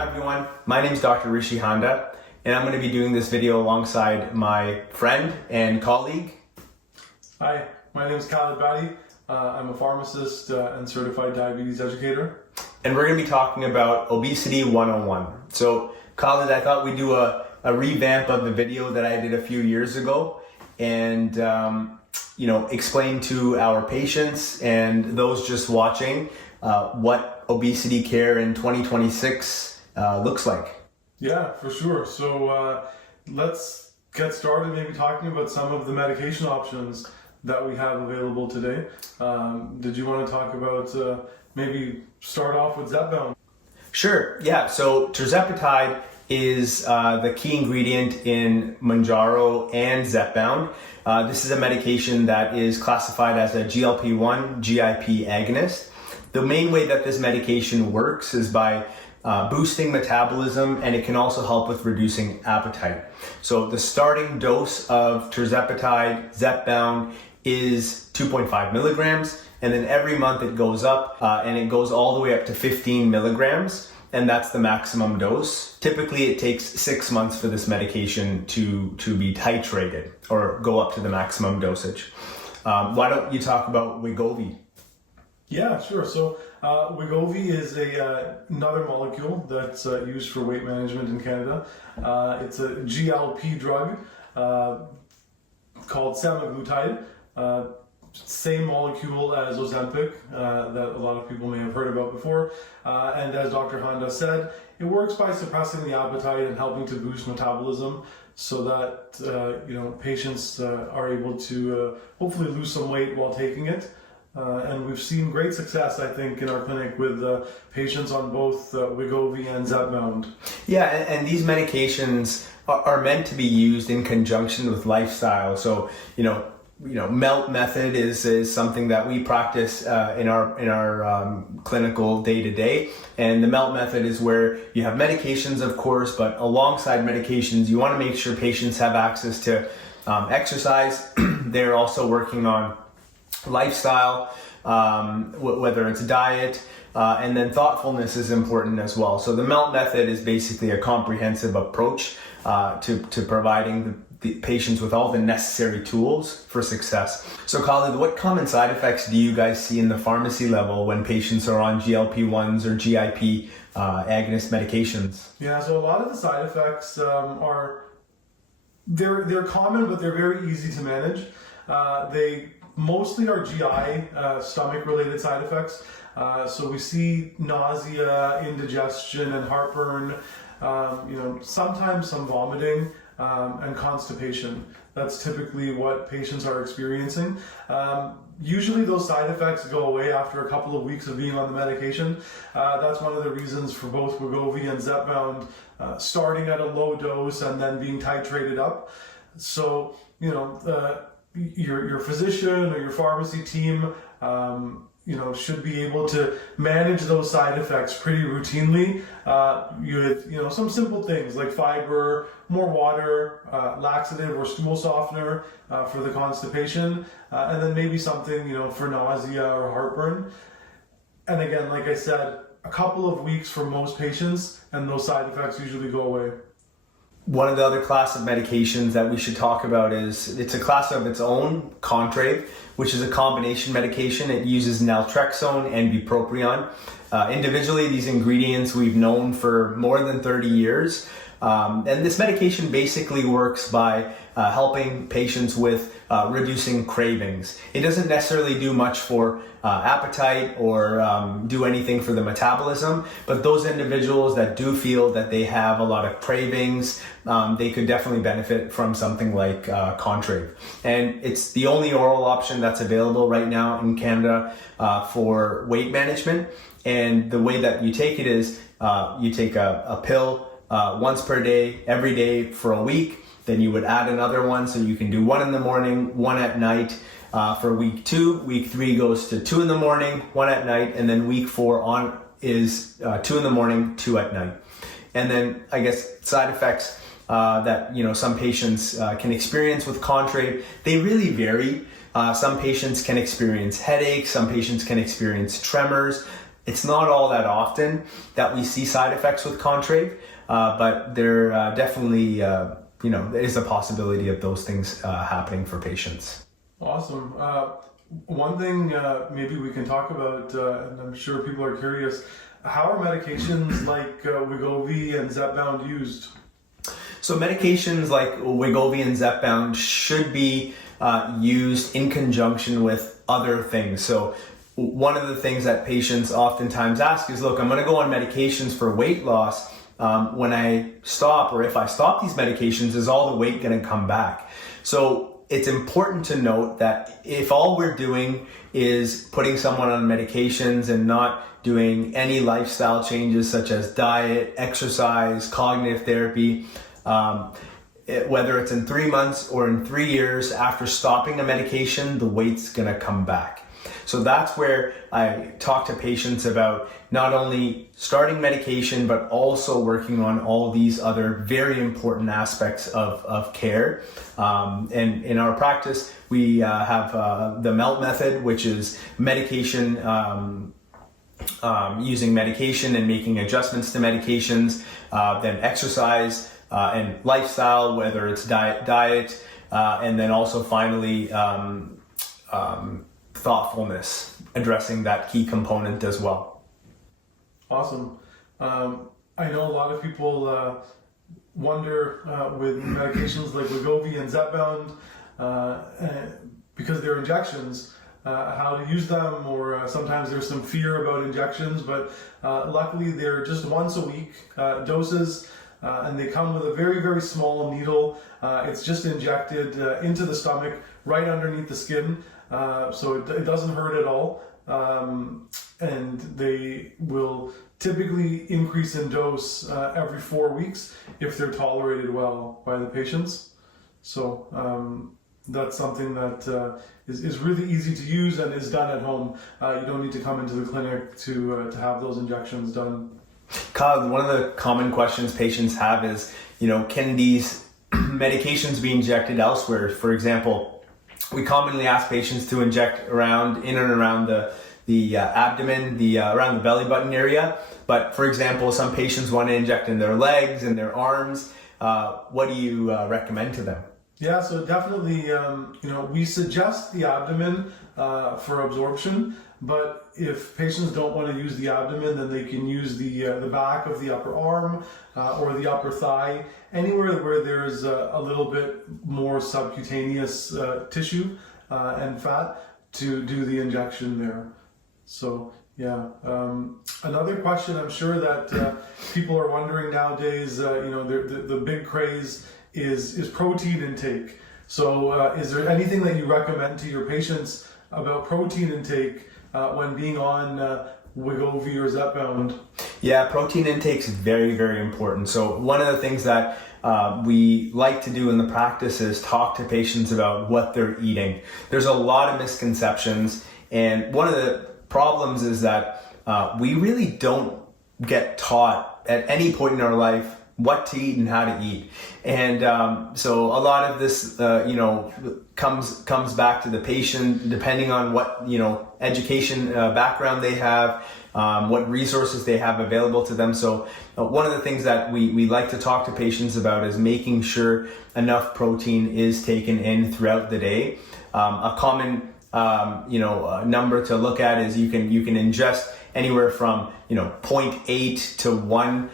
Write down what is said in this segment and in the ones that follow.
Hi everyone, my name is Dr. Rishi Handa, and I'm going to be doing this video alongside my friend and colleague. Hi, my name is Khalid Bhatti. I'm a pharmacist and certified diabetes educator. And we're going to be talking about Obesity 101. So Khalid, I thought we'd do a revamp of the video that I did a few years ago and explain to our patients and those just watching what obesity care in 2026 looks like. Yeah, for sure. So let's get started maybe talking about some of the medication options that we have available today. Did you want to talk about maybe start off with Zepbound? Sure, yeah. So tirzepatide is the key ingredient in Mounjaro and Zepbound. This is a medication that is classified as a GLP-1 GIP agonist. The main way that this medication works is by boosting metabolism, and it can also help with reducing appetite. So the starting dose of tirzepatide, Zepbound, is 2.5 milligrams, and then every month it goes up, and it goes all the way up to 15 milligrams, and that's the maximum dose. Typically, it takes 6 months for this medication to be titrated or go up to the maximum dosage. Why don't you talk about Wegovy? Yeah, sure. So Wegovy is another molecule that's used for weight management in Canada. It's a GLP drug called semaglutide. Same molecule as Ozempic that a lot of people may have heard about before. And as Dr. Handa said, it works by suppressing the appetite and helping to boost metabolism so that patients are able to hopefully lose some weight while taking it. And we've seen great success, I think, in our clinic with patients on both Wegovy and Zepbound. Yeah, and these medications are meant to be used in conjunction with lifestyle. So, MELT method is something that we practice in our clinical day to day. And the MELT method is where you have medications, of course, but alongside medications, you want to make sure patients have access to exercise. They're also working on lifestyle, whether it's diet, and then thoughtfulness is important as well. So the MELT method is basically a comprehensive approach to providing the patients with all the necessary tools for success. So Khalid, what common side effects do you guys see in the pharmacy level when patients are on GLP-1s or GIP agonist medications? Yeah, so a lot of the side effects they're common, but they're very easy to manage. They mostly are GI, stomach-related side effects. So we see nausea, indigestion, and heartburn. Sometimes some vomiting and constipation. That's typically what patients are experiencing. Usually those side effects go away after a couple of weeks of being on the medication. That's one of the reasons for both Wegovy and Zepbound starting at a low dose and then being titrated up. So, your physician or your pharmacy team, should be able to manage those side effects pretty routinely. Some simple things like fiber, more water, laxative or stool softener for the constipation, and then maybe something, for nausea or heartburn. And again, like I said, a couple of weeks for most patients, and those side effects usually go away. One of the other class of medications that we should talk about it's a class of its own, Contrave, which is a combination medication. It uses naltrexone and bupropion. Individually, these ingredients we've known for more than 30 years. And this medication basically works by helping patients with reducing cravings. It doesn't necessarily do much for appetite or do anything for the metabolism, but those individuals that do feel that they have a lot of cravings, they could definitely benefit from something like Contrave. And it's the only oral option that's available right now in Canada for weight management. And the way that you take it is you take a pill once per day, every day for a week. Then you would add another one, so you can do one in the morning, one at night. For week 2, week 3 goes to 2 in the morning, 1 at night, and then week 4 on is 2 in the morning, 2 at night. And then I guess side effects that some patients can experience with Contrave, they really vary. Some patients can experience headaches, some patients can experience tremors. It's not all that often that we see side effects with Contrave, but there definitely, there is a possibility of those things happening for patients. Awesome. One thing maybe we can talk about, and I'm sure people are curious, how are medications like Wegovy and Zepbound used? So medications like Wegovy and Zepbound should be used in conjunction with other things. So one of the things that patients oftentimes ask is, look, I'm going to go on medications for weight loss. When I stop, or if I stop these medications, is all the weight going to come back? So it's important to note that if all we're doing is putting someone on medications and not doing any lifestyle changes such as diet, exercise, cognitive therapy, whether it's in 3 months or in 3 years after stopping a medication, the weight's going to come back. So that's where I talk to patients about not only starting medication, but also working on all these other very important aspects of care. And in our practice, we have the MELT method, which is medication, using medication and making adjustments to medications, then exercise and lifestyle, whether it's diet, and then also finally thoughtfulness, addressing that key component as well. Awesome. I know a lot of people wonder with medications like Wegovy and Zepbound, because they're injections, how to use them, or sometimes there's some fear about injections, but luckily they're just once a week doses, and they come with a very, very small needle. It's just injected into the stomach, right underneath the skin, so it doesn't hurt at all, and they will typically increase in dose every 4 weeks if they're tolerated well by the patients. So that's something that is really easy to use and is done at home. You don't need to come into the clinic to have those injections done. Khalid, one of the common questions patients have is, can these medications be injected elsewhere? For example, we commonly ask patients to inject in and around the abdomen, around the belly button area. But for example, some patients want to inject in their legs and their arms. What do you recommend to them? Yeah, so definitely, we suggest the abdomen for absorption, but if patients don't want to use the abdomen, then they can use the back of the upper arm or the upper thigh, anywhere where there's a little bit more subcutaneous tissue and fat to do the injection there. So yeah, another question I'm sure that people are wondering nowadays, the big craze is protein intake. So is there anything that you recommend to your patients about protein intake when being on Wegovy or Zepbound? Yeah, protein intake is very, very important. So one of the things that we like to do in the practice is talk to patients about what they're eating. There's a lot of misconceptions, and one of the problems is that we really don't get taught at any point in our life what to eat and how to eat. And so a lot of this, comes back to the patient, depending on what, education background they have, what resources they have available to them. So one of the things that we like to talk to patients about is making sure enough protein is taken in throughout the day. A common, number to look at is you can ingest anywhere from, 0.8 to 1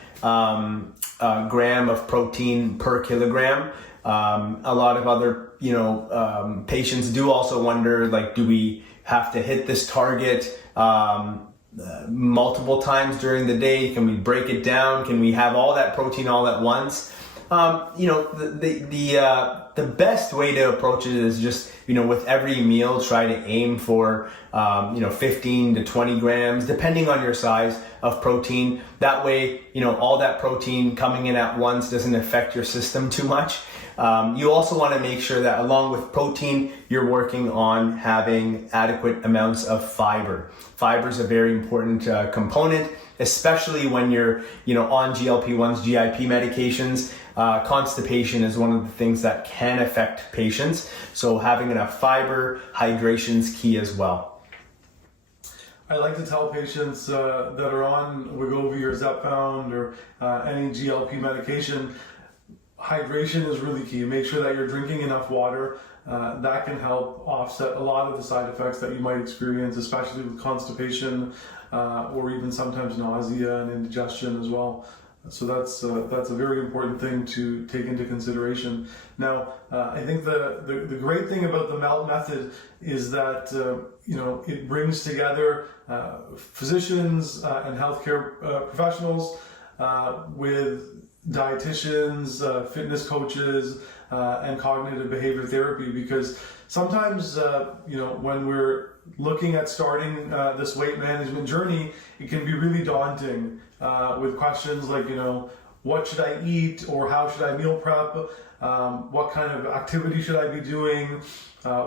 gram of protein per kilogram. A lot of other, patients do also wonder, do we have to hit this target multiple times during the day? Can we break it down? Can we have all that protein all at once? The best way to approach it is just, with every meal, try to aim for, 15 to 20 grams, depending on your size of protein. That way, all that protein coming in at once doesn't affect your system too much. You also want to make sure that along with protein, you're working on having adequate amounts of fiber. Fiber is a very important component, especially when you're, on GLP-1s, GIP medications. Constipation is one of the things that can affect patients. So having enough fiber, hydration is key as well. I like to tell patients that are on Wegovy or Zepbound or any GLP medication, hydration is really key. Make sure that you're drinking enough water. That can help offset a lot of the side effects that you might experience, especially with constipation or even sometimes nausea and indigestion as well. So that's a very important thing to take into consideration. Now, I think the great thing about the MELT method is that it brings together physicians and healthcare professionals with dietitians, fitness coaches, and cognitive behavior therapy, because sometimes when we're looking at starting this weight management journey, it can be really daunting with questions like, what should I eat, or how should I meal prep, what kind of activity should I be doing,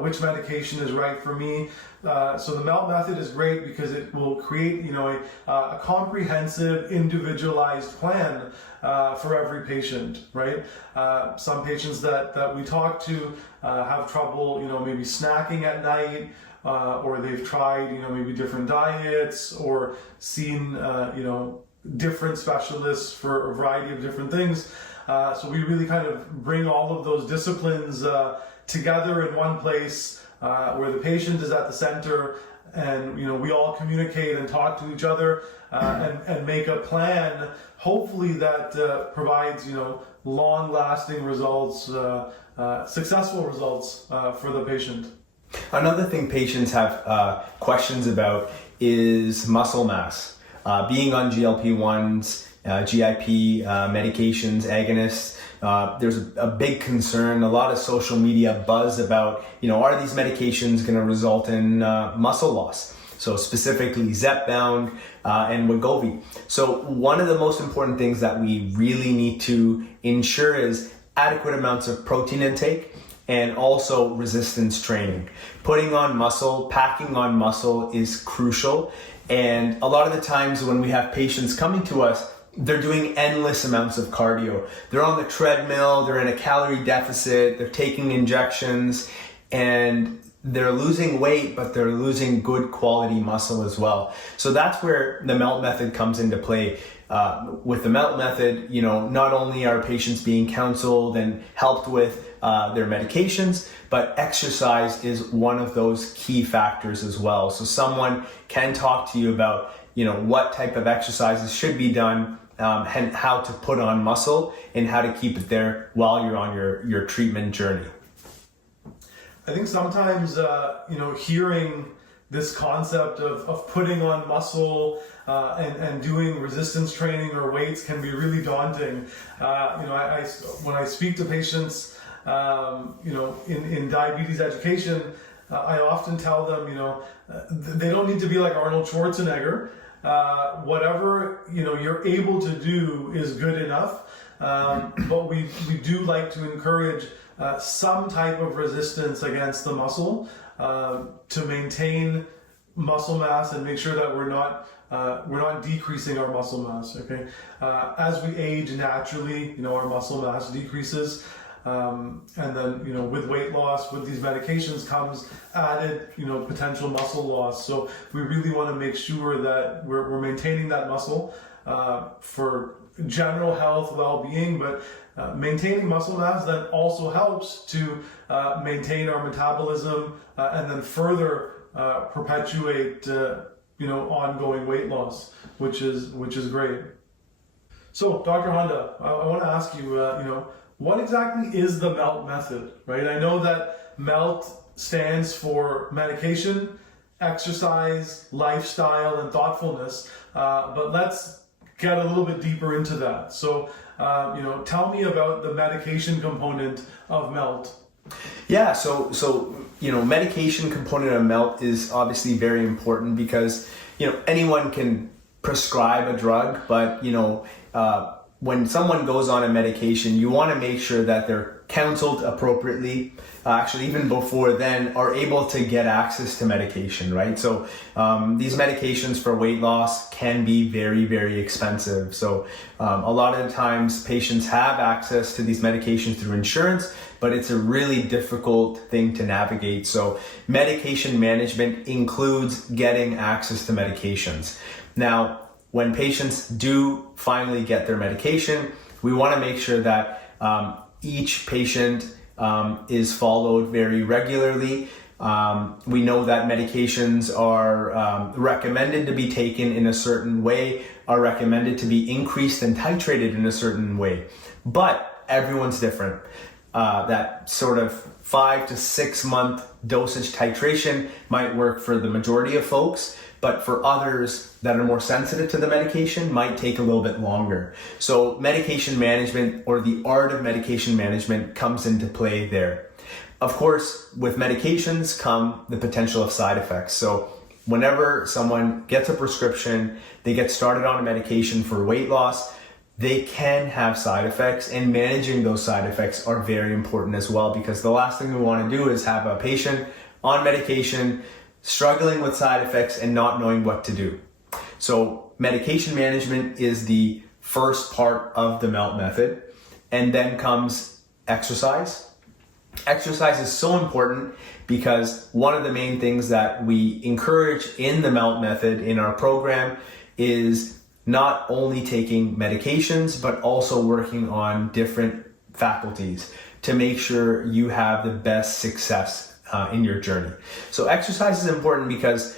which medication is right for me. So the MELT method is great because it will create a comprehensive, individualized plan for every patient, right? Some patients that we talk to have trouble maybe snacking at night, or they've tried maybe different diets, or seen different specialists for a variety of different things. So we really kind of bring all of those disciplines together in one place, where the patient is at the center, and we all communicate and talk to each other, and make a plan, hopefully that provides long-lasting results, successful results for the patient. Another thing patients have questions about is muscle mass. Being on GLP-1s, GIP medications, agonists, there's a big concern, a lot of social media buzz about, are these medications going to result in muscle loss? So specifically Zepbound and Wegovy. So one of the most important things that we really need to ensure is adequate amounts of protein intake, and also resistance training. Putting on muscle, packing on muscle is crucial. And a lot of the times when we have patients coming to us, they're doing endless amounts of cardio. They're on the treadmill, they're in a calorie deficit, they're taking injections, and they're losing weight, but they're losing good quality muscle as well. So that's where the MELT method comes into play. With the MELT method, not only are patients being counseled and helped with their medications, but exercise is one of those key factors as well. So someone can talk to you about, what type of exercises should be done, and how to put on muscle and how to keep it there while you're on your treatment journey. I think sometimes, hearing this concept of putting on muscle and doing resistance training or weights can be really daunting. When I speak to patients, in diabetes education, I often tell them, they don't need to be like Arnold Schwarzenegger. Whatever you're able to do is good enough. But we do like to encourage some type of resistance against the muscle to maintain muscle mass and make sure that we're not decreasing our muscle mass. Okay, as we age naturally, our muscle mass decreases. And then, with weight loss, with these medications comes added, potential muscle loss. So we really want to make sure that we're maintaining that muscle for general health, well-being, but maintaining muscle mass then also helps to maintain our metabolism and then further perpetuate, ongoing weight loss, which is great. So, Dr. Handa, I want to ask you, what exactly is the MELT method, right? I know that MELT stands for medication, exercise, lifestyle, and thoughtfulness, but let's get a little bit deeper into that. So, tell me about the medication component of MELT. Yeah, so medication component of MELT is obviously very important because, anyone can prescribe a drug, but, when someone goes on a medication, you want to make sure that they're counseled appropriately. Actually, even before then, are able to get access to medication, right? So these medications for weight loss can be very, very expensive. So a lot of the times patients have access to these medications through insurance, but it's a really difficult thing to navigate. So medication management includes getting access to medications. Now, when patients do finally get their medication, we want to make sure that each patient is followed very regularly. We know that medications are recommended to be taken in a certain way, are recommended to be increased and titrated in a certain way, but everyone's different. That sort of 5 to 6 month dosage titration might work for the majority of folks, but for others that are more sensitive to the medication might take a little bit longer. So medication management, or the art of medication management, comes into play there. Of course, with medications come the potential of side effects. So whenever someone gets a prescription, they get started on a medication for weight loss, they can have side effects, and managing those side effects are very important as well, because the last thing we want to do is have a patient on medication struggling with side effects and not knowing what to do. So medication management is the first part of the MELT method, and then comes exercise. Exercise is so important because one of the main things that we encourage in the MELT method in our program is not only taking medications, but also working on different faculties to make sure you have the best success in your journey. So exercise is important because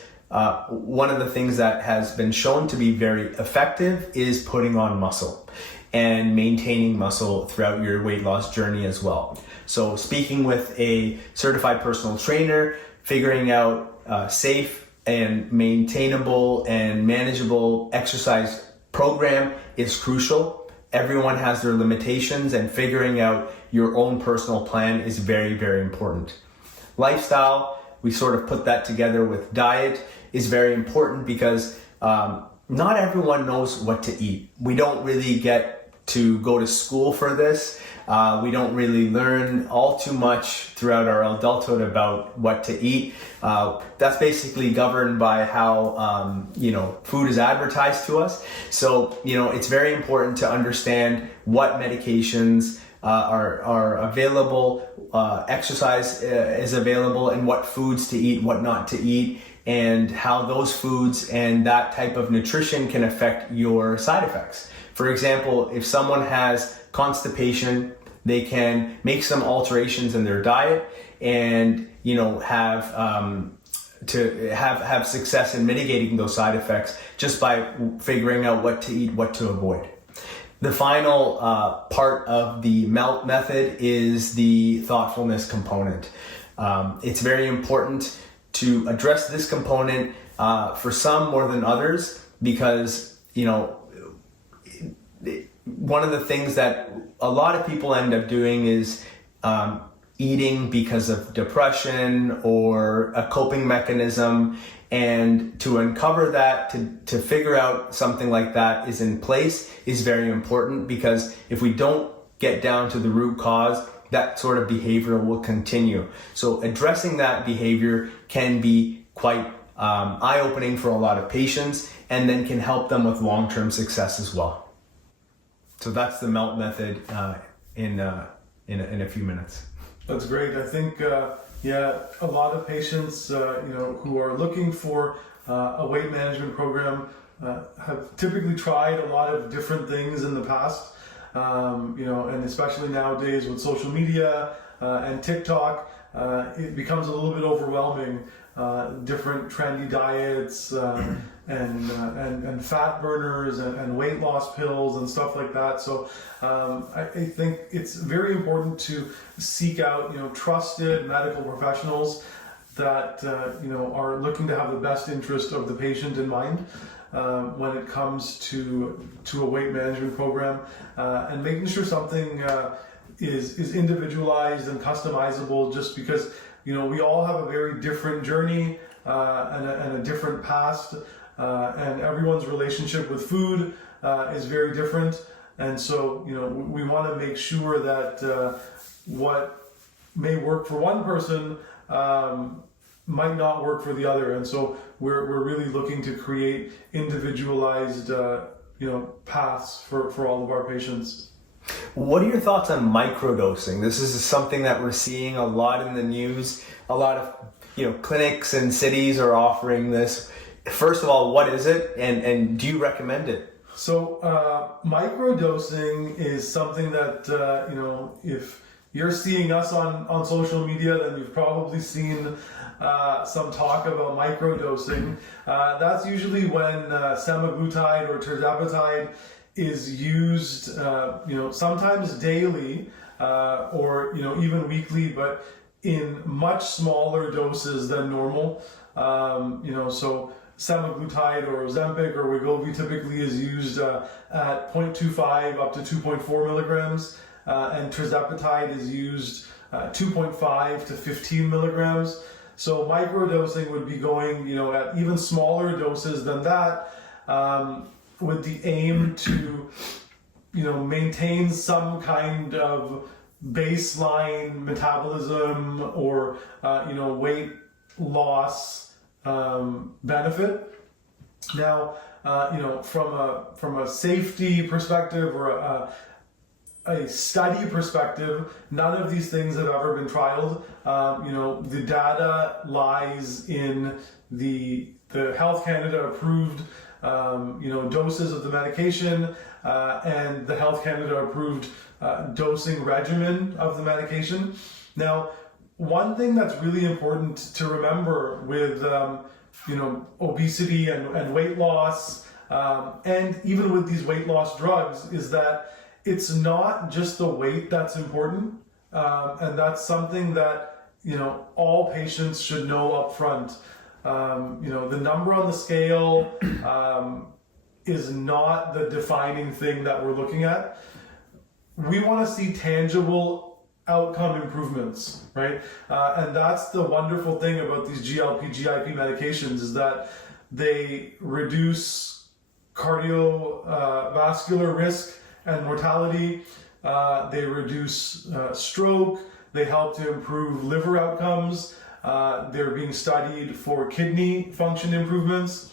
one of the things that has been shown to be very effective is putting on muscle and maintaining muscle throughout your weight loss journey as well. So speaking with a certified personal trainer, figuring out safe and maintainable and manageable exercise program is crucial. Everyone has their limitations, and figuring out your own personal plan is very, very important. Lifestyle, we sort of put that together with diet, is very important because not everyone knows what to eat. We don't really get to go to school for this. We don't really learn all too much throughout our adulthood about what to eat. That's basically governed by how food is advertised to us. So it's very important to understand what medications are available, exercise is available, and what foods to eat, what not to eat, and how those foods and that type of nutrition can affect your side effects. For example, if someone has constipation, they can make some alterations in their diet and have success in mitigating those side effects just by figuring out what to eat, what to avoid. The final part of the MELT method is the thoughtfulness component. It's very important to address this component for some more than others, because one of the things that a lot of people end up doing is eating because of depression or a coping mechanism. And to uncover that, to figure out something like that is in place, is very important, because if we don't get down to the root cause, that sort of behavior will continue. So addressing that behavior can be quite eye-opening for a lot of patients, and then can help them with long-term success as well. So that's the MELT method in a few minutes. That's great. I think a lot of patients who are looking for a weight management program have typically tried a lot of different things in the past, and especially nowadays with social media and TikTok, it becomes a little bit overwhelming. Different trendy diets and fat burners and weight loss pills and stuff like that. So I think it's very important to seek out trusted medical professionals that are looking to have the best interest of the patient in mind when it comes to a weight management program, and making sure something is individualized and customizable, just because we all have a very different journey and a different past, and everyone's relationship with food is very different. And so, we want to make sure that what may work for one person might not work for the other. And so we're really looking to create individualized, paths for all of our patients. What are your thoughts on microdosing? This is something that we're seeing a lot in the news. A lot of clinics and cities are offering this. First of all, what is it, and do you recommend it? So microdosing is something that if you're seeing us on social media, then you've probably seen some talk about microdosing. That's usually when semaglutide or tirzepatide is used, sometimes daily or even weekly, but in much smaller doses than normal. So semaglutide or Ozempic or Wegovy typically is used at 0.25 up to 2.4 milligrams, and tirzepatide is used 2.5 to 15 milligrams. So microdosing would be going, at even smaller doses than that, with the aim to, maintain some kind of baseline metabolism or, weight loss benefit. Now, from a safety perspective or a study perspective, none of these things have ever been trialed. The data lies in the Health Canada approved doses of the medication and the Health Canada approved dosing regimen of the medication. Now, one thing that's really important to remember with obesity and weight loss, and even with these weight loss drugs, is that it's not just the weight that's important, and that's something that all patients should know up front. The number on the scale is not the defining thing that we're looking at. We want to see tangible outcome improvements, right? And that's the wonderful thing about these GLP, GIP medications, is that they reduce cardiovascular risk and mortality. They reduce stroke. They help to improve liver outcomes. They're being studied for kidney function improvements.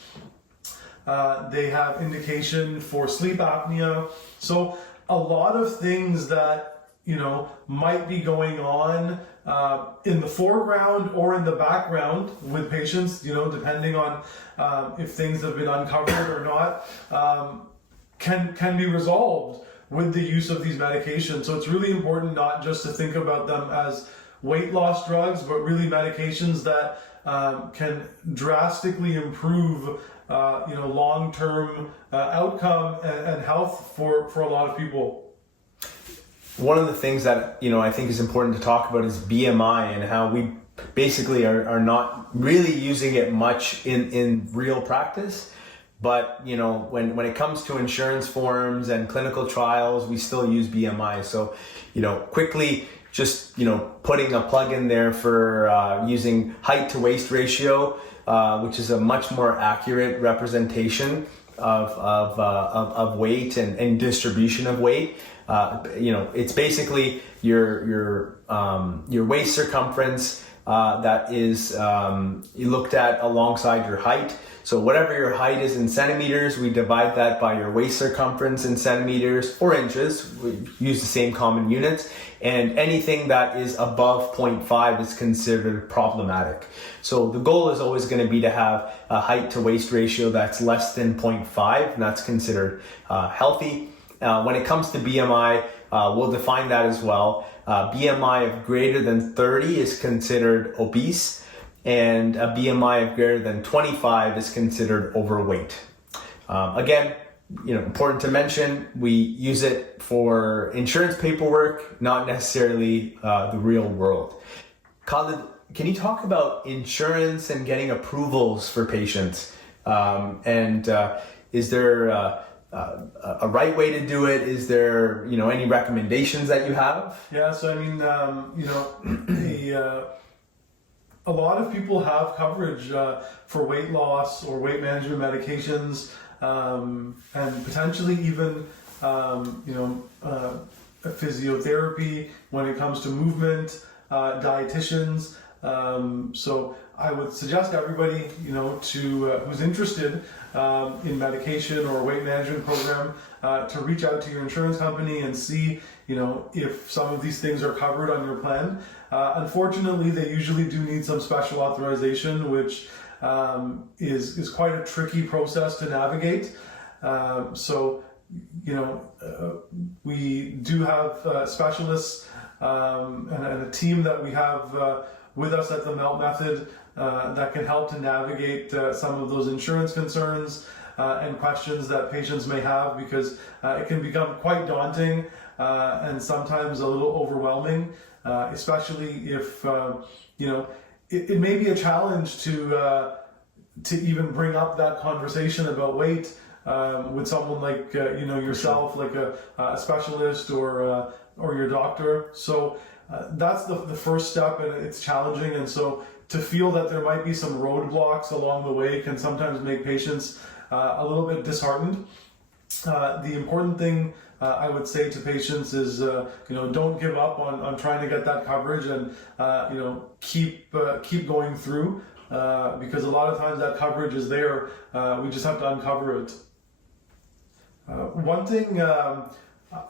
They have indication for sleep apnea. So a lot of things that might be going on in the foreground or in the background with patients, depending on if things have been uncovered or not, can be resolved with the use of these medications. So it's really important not just to think about them as weight loss drugs, but really medications that can drastically improve long-term outcome and health for a lot of people. One of the things that I think is important to talk about is BMI and how we basically are not really using it much in real practice. But when it comes to insurance forms and clinical trials, we still use BMI. So quickly just putting a plug in there for using height to waist ratio, which is a much more accurate representation of weight and distribution of weight. It's basically your waist circumference that is looked at alongside your height. So whatever your height is in centimeters, we divide that by your waist circumference in centimeters or inches. We use the same common units. And anything that is above 0.5 is considered problematic. So the goal is always going to be to have a height to waist ratio that's less than 0.5, and that's considered healthy. When it comes to BMI, we'll define that as well. BMI of greater than 30 is considered obese, and a BMI of greater than 25 is considered overweight. Again, important to mention, we use it for insurance paperwork, not necessarily the real world. Khalid, can you talk about insurance and getting approvals for patients? Is there a right way to do it? Is there any recommendations that you have? Yeah, so a lot of people have coverage for weight loss or weight management medications, and potentially even physiotherapy, when it comes to movement, dietitians. So I would suggest everybody, who's interested in medication or weight management program, to reach out to your insurance company and see, if some of these things are covered on your plan. Unfortunately, they usually do need some special authorization, which is quite a tricky process to navigate. We do have specialists and a team that we have with us at the MELT method that can help to navigate some of those insurance concerns and questions that patients may have, because it can become quite daunting and sometimes a little overwhelming, especially if it may be a challenge to even bring up that conversation about weight with someone like yourself, like a specialist or your doctor. So that's the first step, and it's challenging. And so to feel that there might be some roadblocks along the way can sometimes make patients a little bit disheartened. The important thing I would say to patients is, don't give up on trying to get that coverage, and keep going through, because a lot of times that coverage is there. We just have to uncover it. One thing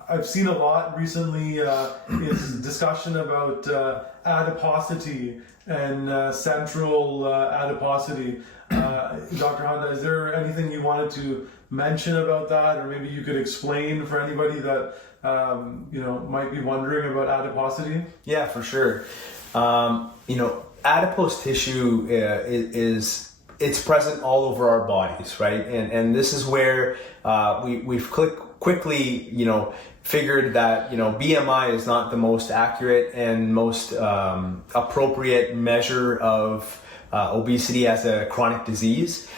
I've seen a lot recently is discussion about adiposity and central adiposity. Dr. Handa, is there anything you wanted to mention about that, or maybe you could explain for anybody that might be wondering about adiposity? Yeah, for sure. Adipose tissue it's present all over our bodies, right? And this is where we've quickly, figured that, BMI is not the most accurate and most appropriate measure of obesity as a chronic disease.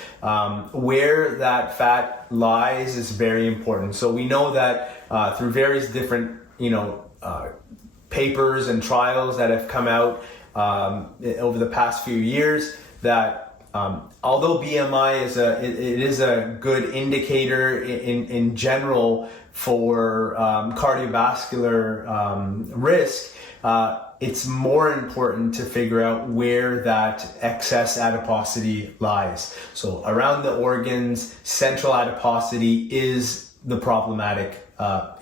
Where that fat lies is very important. So we know that through various different, papers and trials that have come out over the past few years, that although BMI is a good indicator in general for cardiovascular risk, it's more important to figure out where that excess adiposity lies. So around the organs, central adiposity is the problematic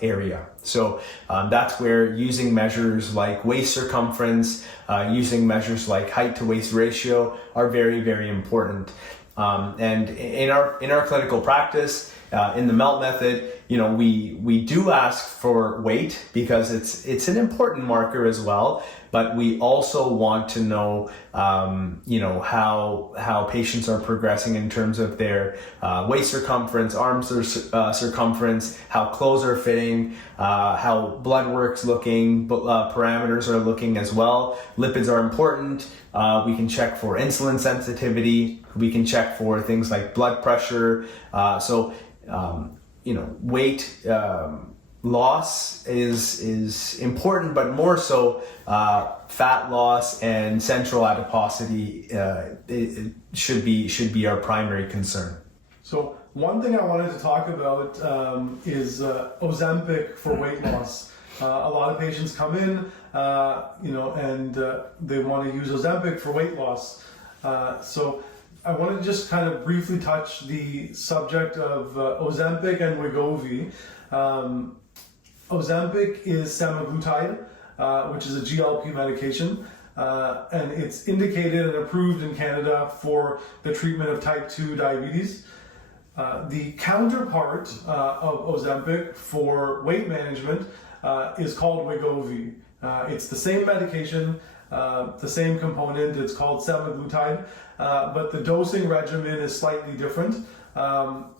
area. So that's where using measures like waist circumference, using measures like height to waist ratio are very, very important. And in our clinical practice, in the MELT method, we do ask for weight because it's an important marker as well. But we also want to know, how patients are progressing in terms of their waist circumference, arm circumference, how clothes are fitting, how blood work's looking, parameters are looking as well. Lipids are important. We can check for insulin sensitivity. We can check for things like blood pressure. Weight loss is important, but more so fat loss and central adiposity it should be our primary concern. So one thing I wanted to talk about is Ozempic for weight loss. A lot of patients come in, and they want to use Ozempic for weight loss. So I want to just kind of briefly touch the subject of Ozempic and Wegovy. Ozempic is semaglutide, which is a GLP medication, and it's indicated and approved in Canada for the treatment of type 2 diabetes. The counterpart of Ozempic for weight management is called Wegovy. It's the same medication, the same component. It's called semaglutide, but the dosing regimen is slightly different.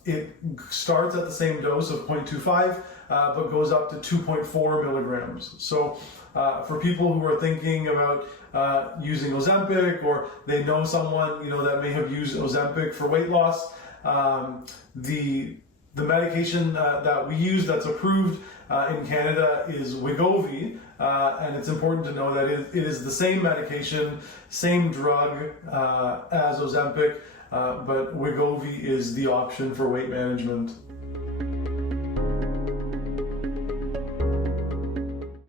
It starts at the same dose of 0.25, but goes up to 2.4 milligrams. So for people who are thinking about using Ozempic, or they know someone that may have used Ozempic for weight loss, the medication that we use that's approved in Canada is Wegovy, and it's important to know that it is the same medication, same drug as Ozempic, but Wegovy is the option for weight management.